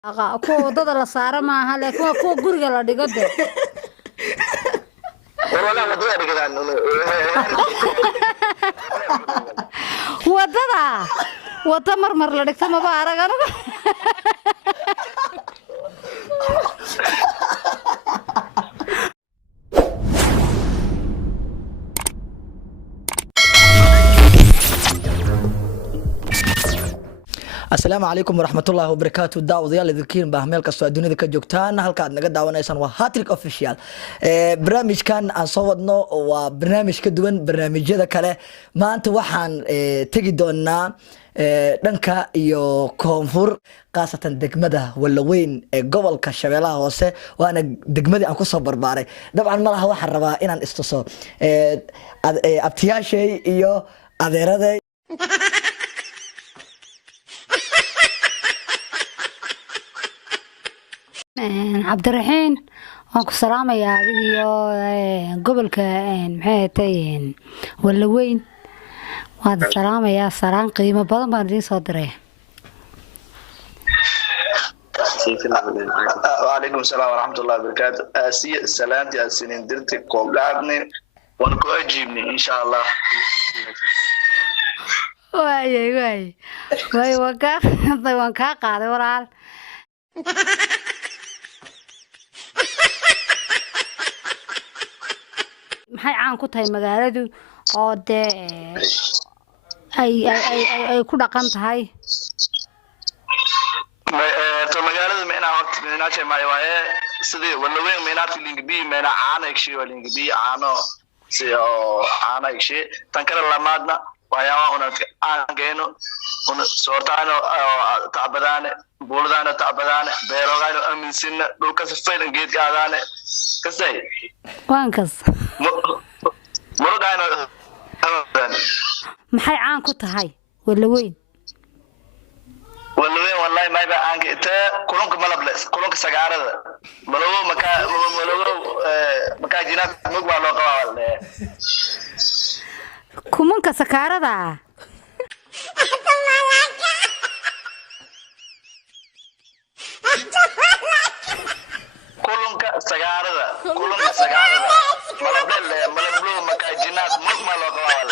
kuwa wadada la saara maaha laakiin kuwa guriga la dhigo de wada marmar la dhigto maba arag anigu السلام عليكم ورحمة الله وبركاته داود يلا ذكرين بهميل كسو الدنيا ذكر جوكتان هل كاد نقد دعوانا يسان وهاتريك أوفيشيال برنامج كان عن صوتنا وبرنامج كدوين برنامج هذا كله ما أنت وحن تجدونا دنكا يو كونفور قاسة دقمدة ولا وين قبل كشبيلة هوسه وأنا دقمدة أكو صبر باري طبعا ما لها واحد ربا إن استصو أبتياشي يو أذيرده عبد الرحيم وانكو سلامة يا هذه قبل محيتين ولا وين وهذا السلامة يا سلام قيمة بدن باردين صدره وعليكم السلام ورحمة الله وبركاته سلامتي السنين درتي كوغابني وانكو أجيبني إن شاء الله واي وانكا قاضي ورال maxay caan ku tahay magaaladu oo de ay ku dhaqan tahay magaalada ma inaa waqti meena ma waaye sidii wala weyn meena lingibi meena caana ishi wala lingibi caano si oo caana ishi tan kale lamaadna waayaa una aan geeno una soortaano taabadane buuldana taabadane beerogaano aaminsan dhulka safaydan geedkaadane kasay waankas murugaano maxay caan ku tahay wala weyn wallahi ma ba aan inta kulunka malables kulunka sagaarada malawo maka jinaad mugba loo qabaa kumanka sakaarada kulunka sagaarada malablo maka jinaad mugba loo qabaa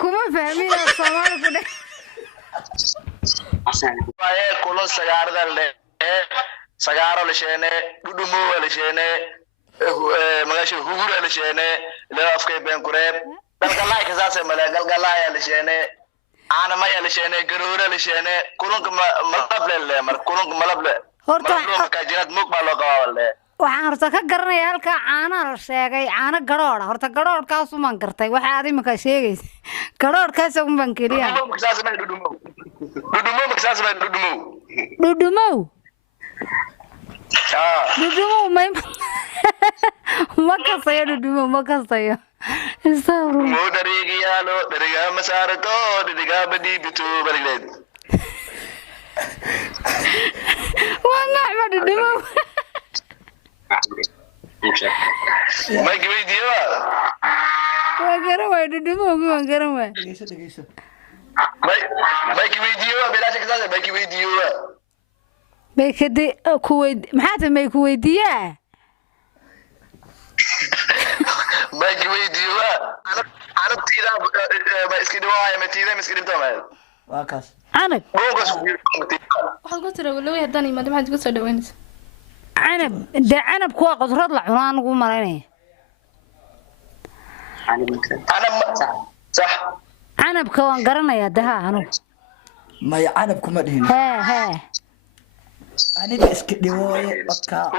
kuma fahmin Soomaali ku dheh waaye kulun sagaarada le sagaaro la sheene dudumo la sheene magasho hugura la sheene la afkay been kureeb galgalay ka saasay mala galgalay la sheene ana ma la sheene garoora la sheene kulunka malable le mar kulunka malable horta ka jinaad mugba loo qabaa waxaan horta ka garanayaa halka caana la sheegay caana garoor horta garoorkaas u man gartay waxa aad imika sheegaysa garoorkaas u man kaliya dudumo may ma kasayo dudumo ma kasayo isawro mo darigiyaalo dariga masarato dariga badi bitu barigleed wala ma dudumo ما كويديوا ما كرم يدومو ما كرم دقيسة ما كويديوا بلاش كذا ما كويديوا بكدي كويد محاتم ما كويديا ما كويديوا أنا تيرا ما إسكندوا يا متيرا مسكندوا ما واكاس عنب waxaan ku tiray walaal hadaan imaado maxaad ku soo dhawaynaysaa عنب ده عنب كوا قدرات العنان قوم مرينه أنا صح عنب كوان قرنا يا دها عنب ما يعنب كم دهين ها أنا بس كديوي بكا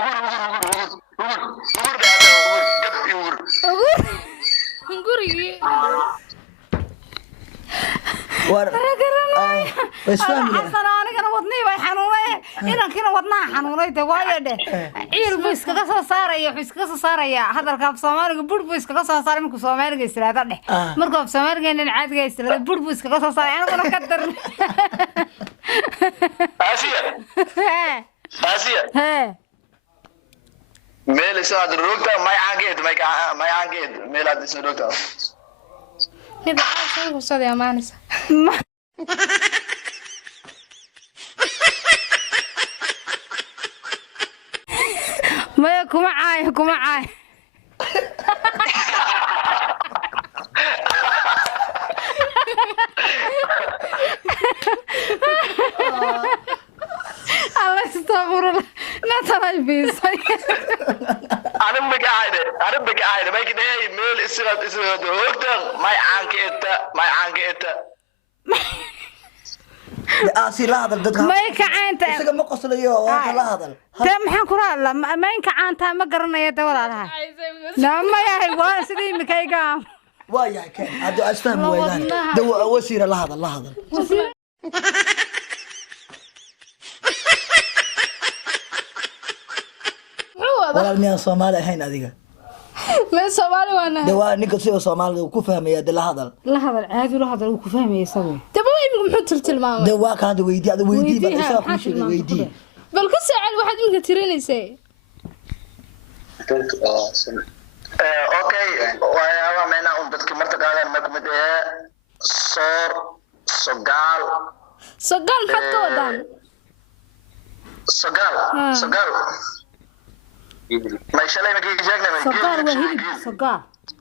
gurigii war بس فاهمني أنا ودني باي حنونة إنا كنا ودنا حنونة توايد عيل بس كذا صارية بس كذا صارية هذا الكاب سامر بور بس كذا صار منكم سامر جيس لا تدري مركب سامر جين عاد جيس لا بور بس كذا صار أنا كنا كدر آسيا ميل ساد روكتا ما يعانجد ميل هذا ساد روكتا هذا عايز وصل يا مانس kuma caayo kuma caayo الله يستغفر الله لا ترى بيصي أنا بقاعد ما كده ميل إسرائيل دكتور ما عنك إنت أصيل هذا الدكتور ما يكعنت إذا ما قصر يو هذا تم حكرا لا ما يكعنت ما قرنا يدور عليها لا ما يا هو سيدي مكيقام وايا كان هذا أسفهم ويلان دو وسيرة لهذا والله إني صومالي هين هذيك ما Soomaali waana دوا نيكو سيو صومالي وكفهم يا دل هذا عادي له هذا وكفهم يسوي daba imika muxuu tiltilmaamay دوا كان ويدي هذا ويدي بس إسحاق مش ويدي bal ku saacal waxaad imika tirinaysay okay waxyaaba meena un dadka marta qaadan ma kamid ah sogaal maxaad ka wadaan sogaal ما يشلي ما كي جاكنا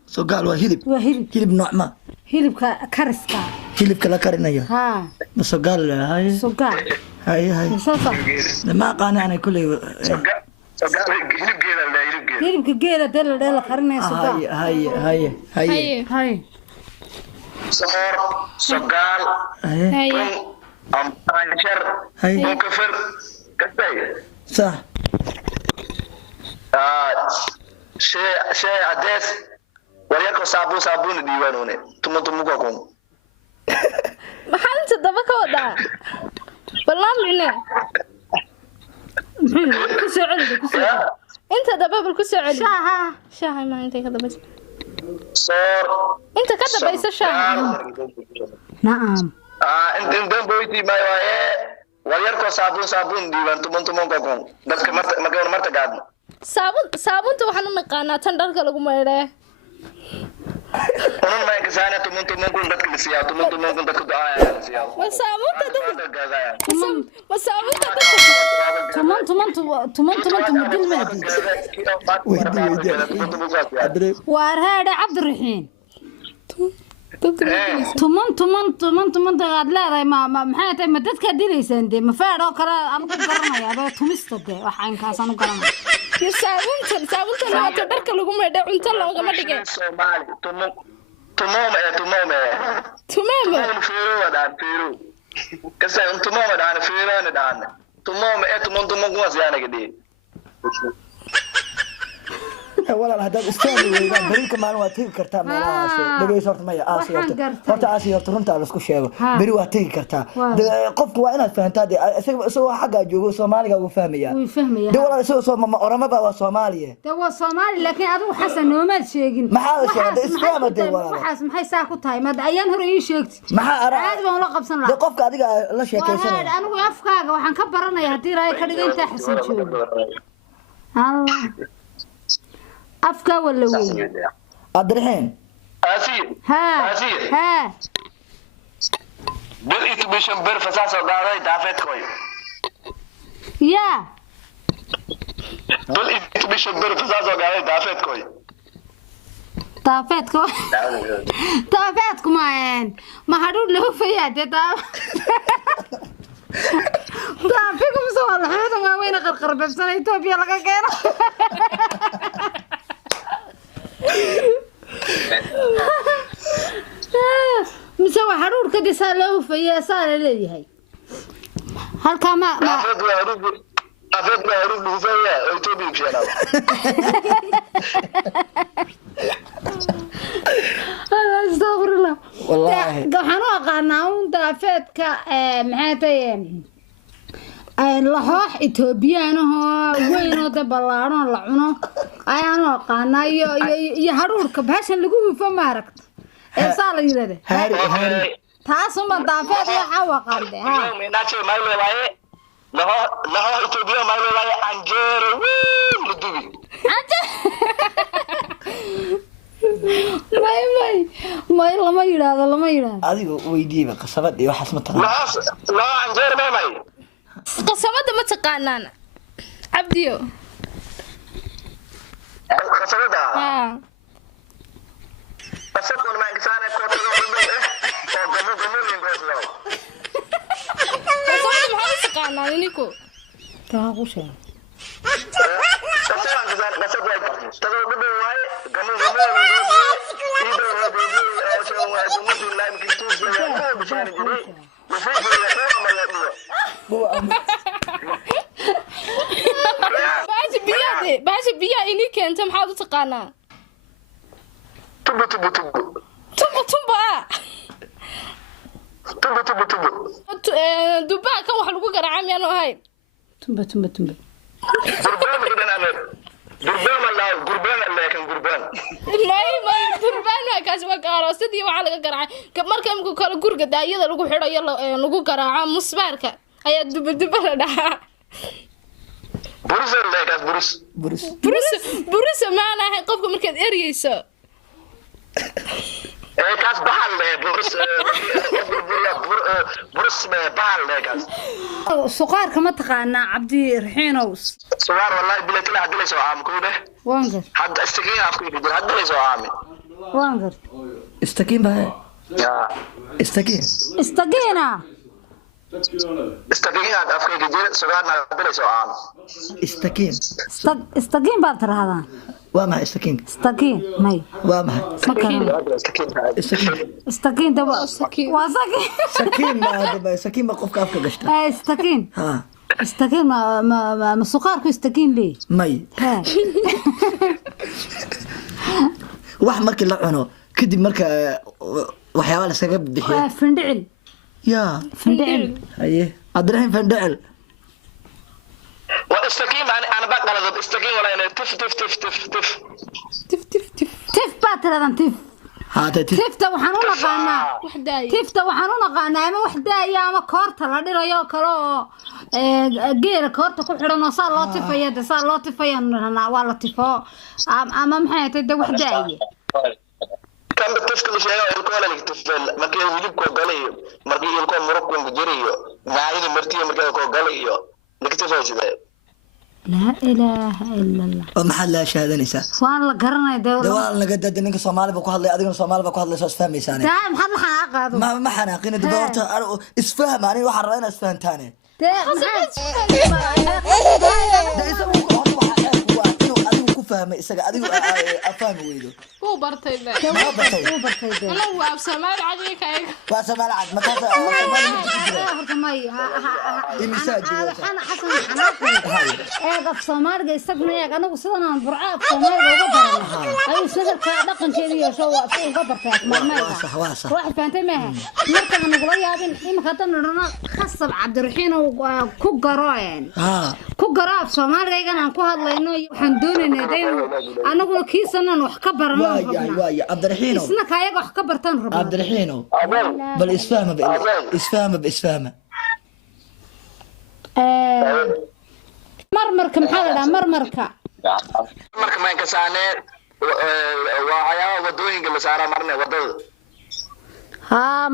سوقال وهيلب نوع ما هيلب كرسكا هيلب كلا كرنيا ها بس سوقال هاي سوقال هاي ما قانعني كله هيلب كجيلة دل كرنيا سوقال هاي سوقال هاي ام انشر مكفر كتاي صح شيء عدس وليكو صابون ديوانونه تمو كوكم maxaad inta daba ka wadaa barnaamijna ku soo celi inta daba bal ku soo celi shaaha ma inta ka daba صور inta ka dabaysa shaaha na'am انت بويتي ما وليكو صابون ديوان تمو كوكم dadka marta gaadno saabunta waxaan u naqaanaa tan dharka lagu meedhe onon ma kasana tumun dadka lisiya tumun dadka ducaaya lisiya ma saabunta dadka ma saabunta tuman mudil maadi ويدي waar haadha cabdiraxiin tuman dagaad leedahay ma maxay tahay ma dadka dilaysaan de ma faad oo kale aan ku garanaya adoo tumista de waxa inkaasaan u garanaya saabunta laata dharka lagu meedhe cunto loogama dhigay Soomaali tumome fiiro wadaan fiiro kasa tumome daan fiiro daan tumome kuwas yaana gadi ولا هذا استاذ ويدان بريك ما هو تيجي كرتا ما دغي صورت ما آسي horta runta la isku sheego bari waa tagi kartaa qofku waa inaad fahantaa isagoo xagga joogo Soomaaliga uu fahmaya dawlad isagoo oramada waa Soomaaliya waa Soomaali laakiin adigu xasan noomaad sheegin maxaa sheegay isfahamada waxaas maxay saa ku tahay ma ayaan hore ii sheegtay maxaa aad baan la qabsan lahaa qofka adiga la sheekaysanay anigu afkaaga waxaan ka baranayaa hadii raay ka dhiganta xasan joogo Allah أفكار ولا وين؟ أدرين. أسير. ها. بالإنت بيشمبر فساس وقاعد دافت كوي. يا. بالإنت بيشمبر فساس وقاعد دافت كوي. دافت كمان. ما هرود له فيها ده دافكم سوال هذا ما وين قرقر بسنة إثيوبيا لقى كينا. مسوي حرور كده سالوه في سال لي هاي هل كما أفضل حروف بوفيا أيتوبي بشنا استغفر الله والله waxaan aqaanaa daafeedka maxay tahay laxoox Ethiopiaanaha weyn oo ballaaran la cuno ayaan aqaanaa iyo haruurka baashan lagu hufo maaragta ee saala yiraahdo هاري taas uma daafeed waxa waqande ha menacho mayle waaye laho Ethiopia mayle waaye anjero ludubi may lama yiraahdo adigu weydiiba qasabad iyo waxas ma tahay la anjero may. qasamada ma taqaanaan cabdiyo خسرتها ها بس أكون معك سنة كوتر qasabada maxaa taqaanaa ninku taa ku sheeg baasha biyaha ini keenta maxaad u taqaanaa dubaa kan wax lagu garaaca miyaanu ahayn tumba may durbaan kaas waa gaaro sidii waxa laga garaacay marka imku kala guriga daayada lagu xidhayo lagu garaaca musbaarka ayaa duba la dhahaa burus maana ahayn qofka markaad eryayso كاس بحال برس بحال كاس سقار كما تقانا عبدي رحينو سقار والله بلا كلا حد ليس عام كوده وانقر حد استقيم افكي بدل حد ليس عام وانقر استقيم بها استقيم استقينا استقيم افكي بدل سقار حد ليس عام استقيم باتر هذا وما استقيم استقيم ماي وما استقيم دابا سكين سكين ما سكين ما قف كافك قشطه استقيم ها استقيم ما سقارك استقيم ليه مي ها wax markii la cuno kadib marka waxyaabo la saga bixiyo فندعل يا فندعل ايه ادرهم فندعل واستقيم انا بقى استقيم ولا انا تف باتر هذا تف هذا tifta waxaan u naqaanaa waxdaay tifta waxaan u naqaanaa ama waxdaaya ama koorta la dhirayo kale oo geela koorta ku xidhan oo saa loo tifaya saa loo tifayana waa la tifo ama maxay tahay waxdaaya كان بتفكر شيء يقول لك تفل ما كان يجيبكو قليو ما كان يلقى مركم بجريو ما عيد مرتي ما كان يقول قليو نكتفى كذا لا اله الا الله ومحل شهاده نساء waan la garanay dawal laga dad ninka Soomaaliba ku hadlay adiguna Soomaaliba ku hadlay soo fahmaysan taa maxad la xanaaqado ma xanaaqina dawlta isfaham ani waxa rabaa isfahantaane fahmay isaga adigu afahmi weydo oo bartay ba ana waa Soomaali caadi kay waa Soomaali caadi ma kaasa horta may ana xasan xanaaqay af Soomaaliga isaguna anagu sidan aan burca af Soomaaliga uga baranahay ay sadarka dhaqankeeda iyo soo waa uga bartay marmada wax faantay ma marka anagu la yaabin imka tan rana khasab Cabdiraxiin oo ku garoon ku garo af Soomaaliga aan ku hadlayno waxaan doonaynaa anaguna kiisanan wax ka barano waaya Cabdiraxiin isna kaayaga wax ka bartaan rabo Cabdiraxiin bal isfahma marmarka maxaa la dhahaa marmarka ma inkasaanee waa waxyaaba wadooyinka la saaraa marne wadada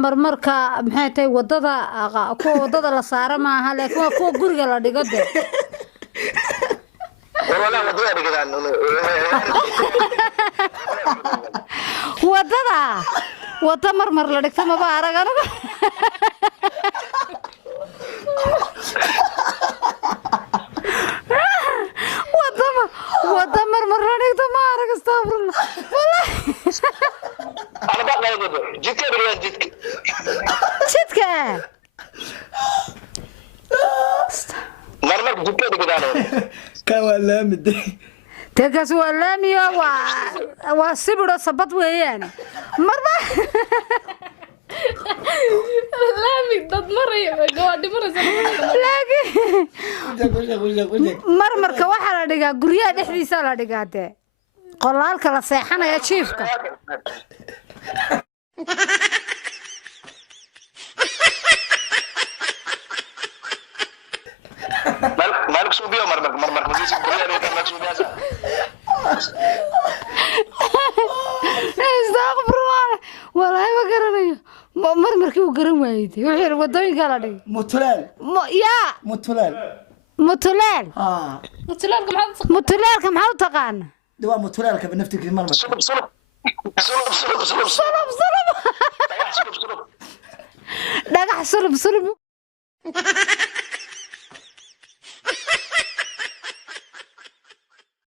marmarka maxay tahay wadada la saaro maaha laakiin waa kuwa guriga la dhigo de wala wadada dhigaan wada marmar la dhigto maba arag anagu wada marmar la dhigto ma arag astaghfirullah wallahi ana baqay wado jidka marmar jidka dhigaan ka walaamid تكاس واللامية وسبرة صبت ويان مرة لامي تدمري جوادي مرة لكن مرمر كواحد لديها قرية نحدي سالة لديها قلالك لصيحنا يا شيفك مالك شو بيها مرمر مزيز مالك شو بيها استغفر الله والله ما قرني مرمركي وقرن وايد وحير ودوي قال لي متلال يا متلال متلال متلال كم حد متلال كم حد تقان دوا متولالك بنفتك المرمى سلب سلب سلب سلب سلب صلب صلب سلب سلب dhagax sulub sulub